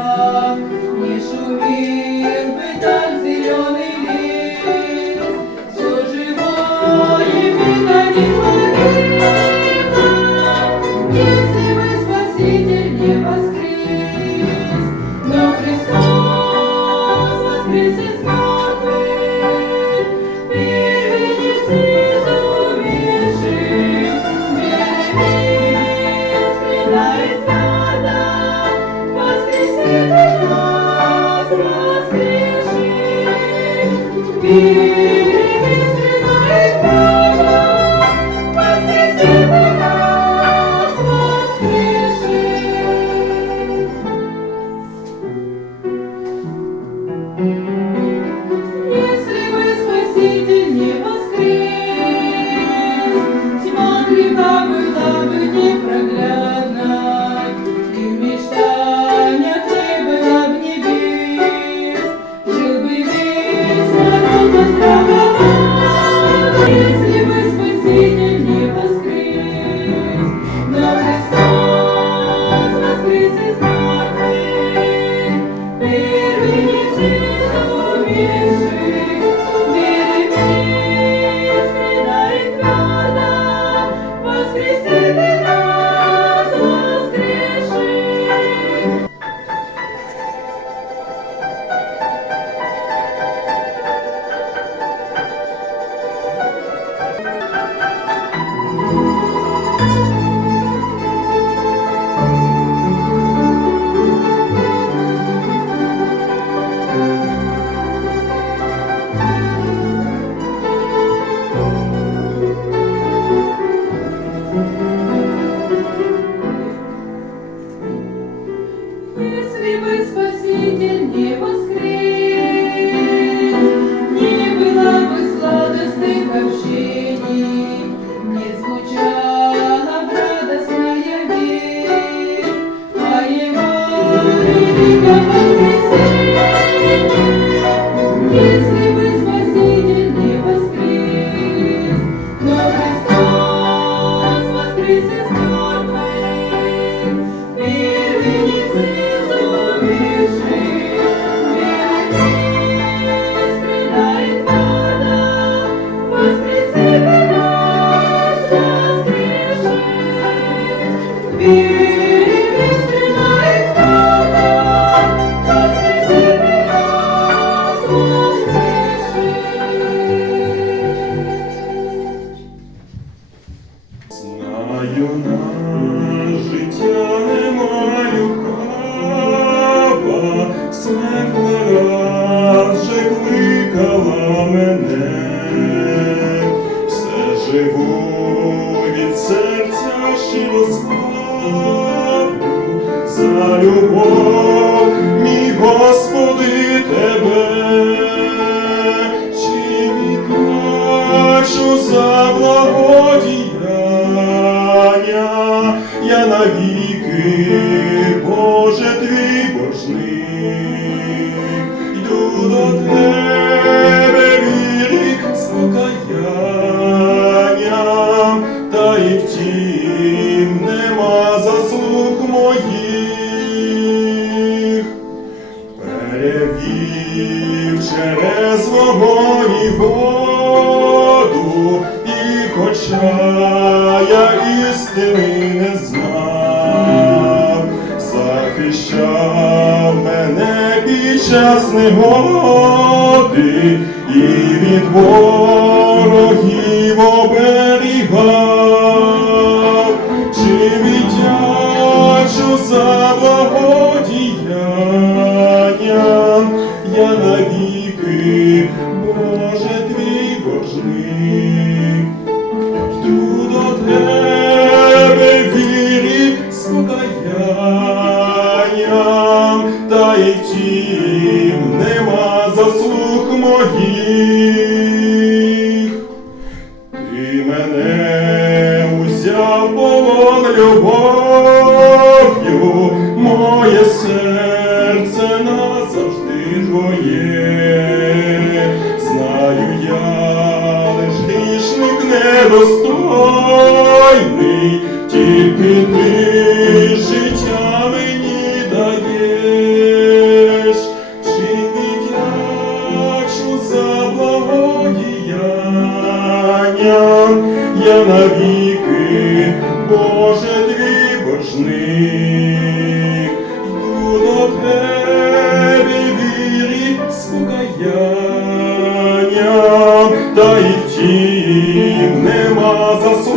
так, ніж у вір питаль зелений все живое, вида не хватит. Deus. se мене, все живу від серця, щиро славлю за любов, мій Господи тебе, чи відплачу за благо. твоїх, перевів через вогонь і воду, і хоча я істини не знав, захищав мене під час негоди і від ворогів обе. недостойний, тільки ти життя мені даєш, чи віддячу за благодіяння я навіки Боже. Нема заслуги